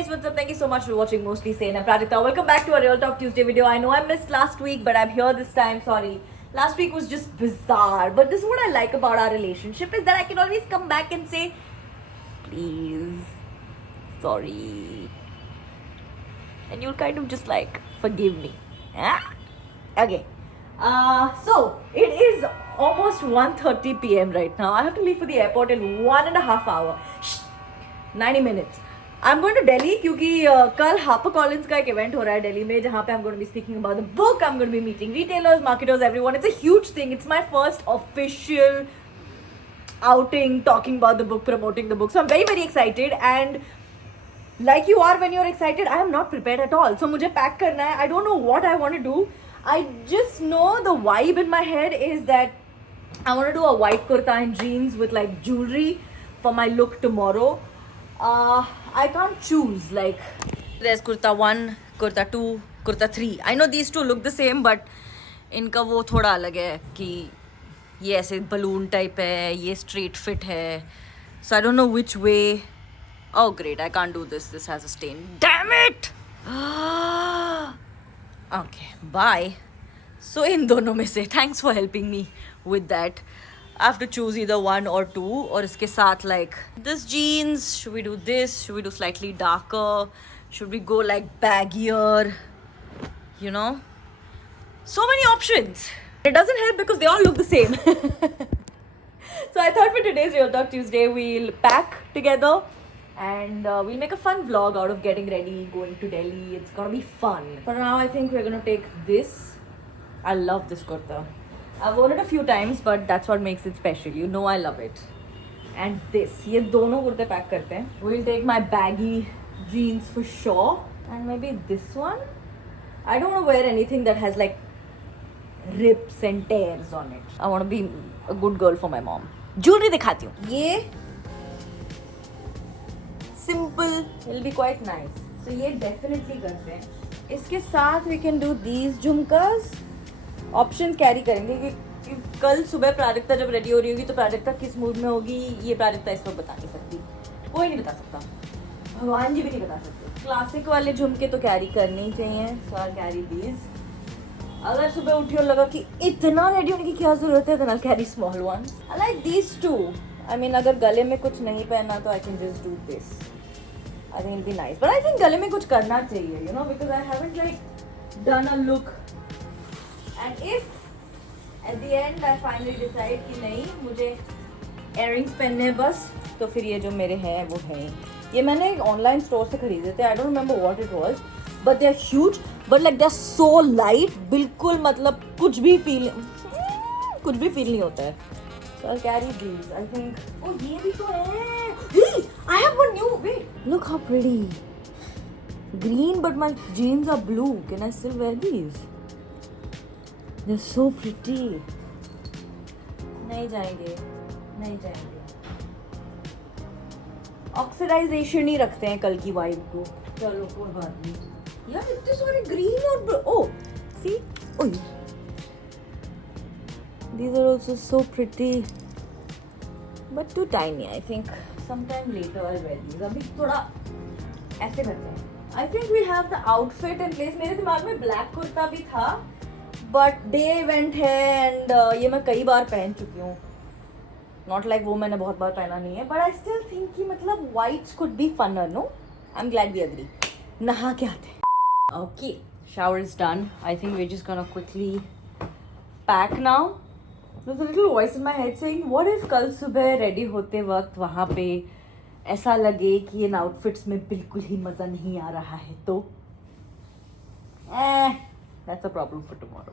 guys, what's up? Thank you so much for watching Mostly Sane. I'm Prajakta. Welcome back to our Real Talk Tuesday video. I know I missed last week, but I'm here this time. Sorry. Last week was just bizarre. But this is what I like about our relationship is that I can always come back and say, please, sorry. And you'll kind of just like forgive me. Yeah? Okay. So it is almost 1:30 p.m. right now. I have to leave for the airport in 1.5 hours. 90 minutes. I'm going to Delhi क्योंकि कल hopper Collins का एक event हो रहा है दिल्ली में जहाँ पे I'm going to be speaking about the book. I'm going to be meeting retailers, marketers, everyone. It's a huge thing. It's my first official outing talking about the book, promoting the book. So I'm very very excited and like you are when you're excited, I am not prepared at all. So मुझे pack करना है. I don't know what I want to do. I just know the vibe in my head is that I want to do a white kurta and jeans with like jewelry for my look tomorrow. I can't choose like there's kurta 1, kurta 2, kurta 3. I know these two look the same but इनका वो थोड़ा अलग है कि ये ऐसे balloon type है, ये straight fit है. So I don't know which way. Oh great, I can't do this. This has a stain. Damn it! Okay, bye. So in दोनों में से thanks for helping me with that. I have to choose either one or two और इसके साथ like this jeans, should we do this, should we do slightly darker, should we go like baggier, you know, so many options. It doesn't help because they all look the same. So I thought for today's Real Talk Tuesday we'll pack together and we'll make a fun vlog out of getting ready, going to Delhi. It's gonna be fun. For now I think we're gonna take this. I love this kurta. I've worn it a few times, but that's what makes it special. You know I love it. And this. ये दोनों कुर्ते pack करते हैं. We'll take my baggy jeans for sure. And maybe this one. I don't want to wear anything that has like rips and tears on it. I want to be a good girl for my mom. Jewelry दिखाती हूँ. ये simple. It'll be quite nice. So ये definitely करते हैं. इसके साथ we can do these झुमकास. Option carry करेंगे कि कल सुबह प्राजक्ता जब रेडी हो रही होगी तो प्राजक्ता किस मूड में होगी ये प्राजक्ता इस वक्त बता नहीं सकती. कोई नहीं बता सकता. भगवान जी भी नहीं बता सकते. क्लासिक वाले झुमके तो कैरी करने ही चाहिए. सो आई कैरी दीज. अगर सुबह उठी और लगा कि इतना रेडी होने की क्या जरूरत है then I carry small ones. I like these two. I mean अगर गले में कुछ नहीं पहना तो I can just do this. I think it be nice. But I think गले में कुछ करना चाहिए you know because I haven't like done a look. And if at the end I finally decide कि नहीं मुझे earrings पहनने हैं बस तो फिर ये जो मेरे हैं वो हैं. ये मैंने एक ऑनलाइन स्टोर से खरीदे थे. I don't remember what it was but they are huge but like they are so light. बिल्कुल मतलब कुछ भी फील नहीं होता है. So I'll carry these. I think oh ये भी तो है. Hey, I have one new. Wait, look how pretty. Green but my jeans are blue. Can I still wear these? They're so pretty. नहीं जाएंगे. Oxidisation ही रखते हैं कल की वाइब को. चलो कोई बात नहीं. यार इतने सारे ग्रीन और oh see oh these are also so pretty but too tiny. I think sometime later I'll wear these. अभी थोड़ा ऐसे करते हैं. I think we have the outfit in place. मेरे दिमाग में ब्लैक कुर्ता भी था बट डे इवेंट है एंड ये मैं कई बार पहन चुकी हूँ. नॉट लाइक वो मैंने बहुत बार पहना नहीं है बट आई स्टिल थिंक कि मतलब whites could be funner. No I am glad we agree. नहा के आते हैं. Okay shower is done. I think we just gonna quickly pack now. There is a little voice in my head saying what if कल सुबह ready होते वक्त वहाँ पे ऐसा लगे कि इन आउटफिट्स में बिल्कुल ही मज़ा नहीं आ रहा है तो that's a problem for tomorrow.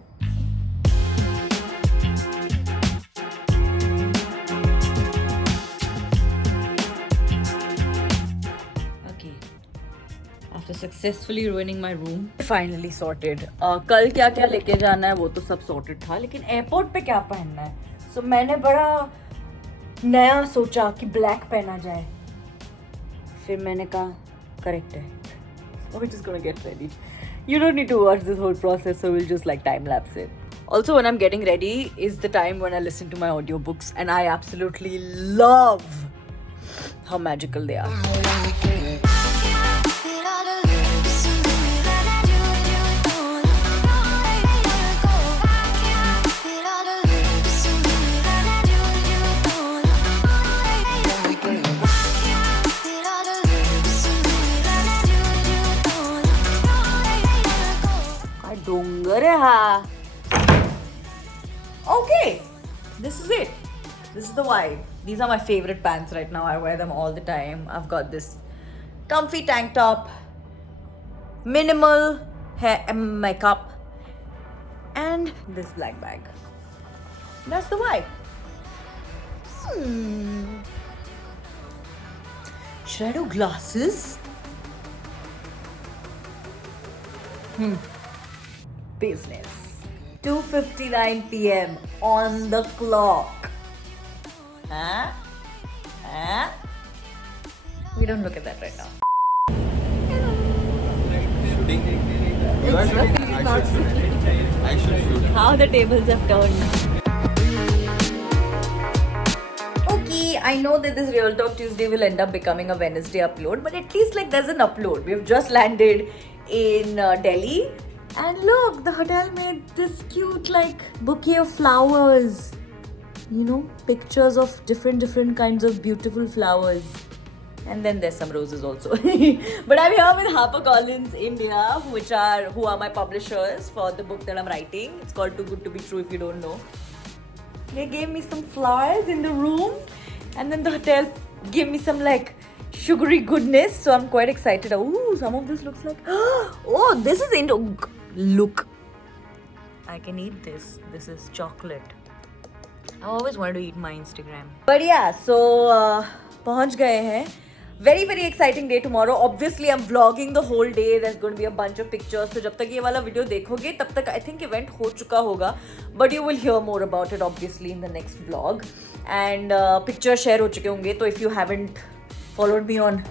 Okay. After successfully ruining my room, finally sorted. कल क्या क्या लेके जाना है वो तो सब sorted था लेकिन एयरपोर्ट पे क्या पहनना है. So मैंने बड़ा नया सोचा कि ब्लैक पहना जाए. फिर मैंने कहा करेक्ट है. We're just gonna get ready. You don't need to watch this whole process, so we'll just like time lapse it. Also, when I'm getting ready is the time when I listen to my audiobooks and I absolutely love how magical they are. Yeah. Okay. This is it. This is the vibe. These are my favorite pants right now. I wear them all the time. I've got this comfy tank top, minimal hair makeup, and this black bag. That's the vibe. Should I do glasses? Business. 2:59 p.m. on the clock. Huh? Huh? We don't look at that right now. You are shooting. I should shoot. How the tables have turned. Okay, I know that this Real Talk Tuesday will end up becoming a Wednesday upload, but at least like there's an upload. We've just landed in Delhi, and look, the hotel made this cute like bouquet of flowers. You know, pictures of different kinds of beautiful flowers. And then there's some roses also. But I'm here with HarperCollins India, who are my publishers for the book that I'm writing. It's called Too Good to Be True if you don't know. They gave me some flowers in the room, and then the hotel gave me some like sugary goodness. So I'm quite excited. Ooh, some of this looks like oh, this is into look. I can eat this. This is chocolate. I always wanted to eat my Instagram. But yeah, so पहुंच गए हैं. Very exciting day tomorrow. Obviously, I'm vlogging the whole day. There's going to be a bunch of pictures. So जब तक ये वाला video देखोगे, तब तक I think event हो चुका होगा. But you will hear more about it obviously in the next vlog. And pictures share हो चुके होंगे. So if you haven't followed me on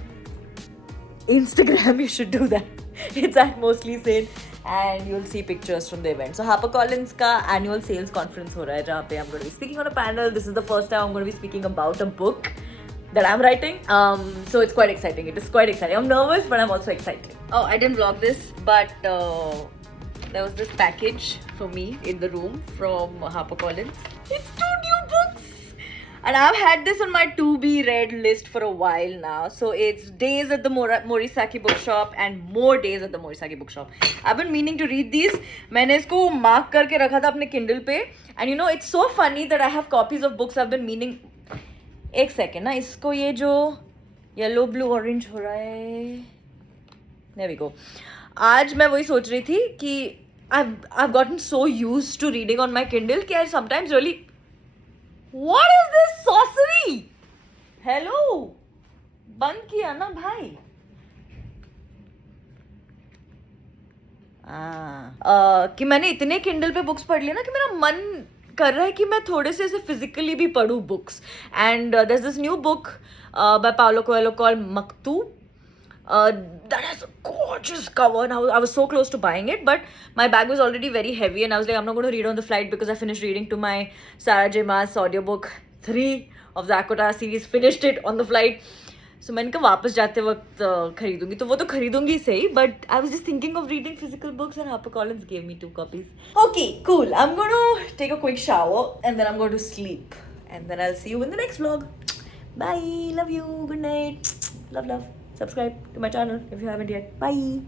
Instagram, you should do that. It's at Mostly Sane. And you'll see pictures from the event. So HarperCollins का annual sales conference हो रहा है जहाँ पे I'm going to be speaking on a panel. This is the first time I'm going to be speaking about a book that I'm writing. So it's quite exciting. It is quite exciting. I'm nervous, but I'm also excited. Oh, I didn't vlog this, but there was this package for me in the room from HarperCollins. It's 2 new books. And I've had this on my to be read list for a while now. So it's Days at the Morisaki Bookshop and More Days at the Morisaki Bookshop. I've been meaning to read these. मैंने इसको mark करके रखा था अपने Kindle पे. And you know, it's so funny that I have copies of books I've been meaning. एक second ना, इसको ये जो yellow, blue, orange हो रहा है. There we go. आज मैं वही सोच रही थी कि I've gotten so used to reading on my Kindle कि I sometimes really. What is this sorcery? Hello, बंद किया ना भाई. कि मैंने इतने Kindle पे बुक्स पढ़ लिए ना कि मेरा मन कर रहा है कि मैं थोड़े से ऐसे फिजिकली भी पढ़ूं books. And there's this new book by Paulo Coelho called Maktub. That has a gorgeous cover, and I was so close to buying it, but my bag was already very heavy, and I was like, I'm not going to read on the flight because I finished reading to my Sarah J. Maas audiobook 3 of the ACOTAR series, finished it on the flight. So मैंने कहा वापस जाते वक्त खरीदूंगी, तो वो तो खरीदूंगी सही, but I was just thinking of reading physical books, and HarperCollins gave me 2 copies. Okay, cool. I'm going to take a quick shower, and then I'm going to sleep, and then I'll see you in the next vlog. Bye. Love you. Good night. Love. Subscribe to my channel if you haven't yet. Bye.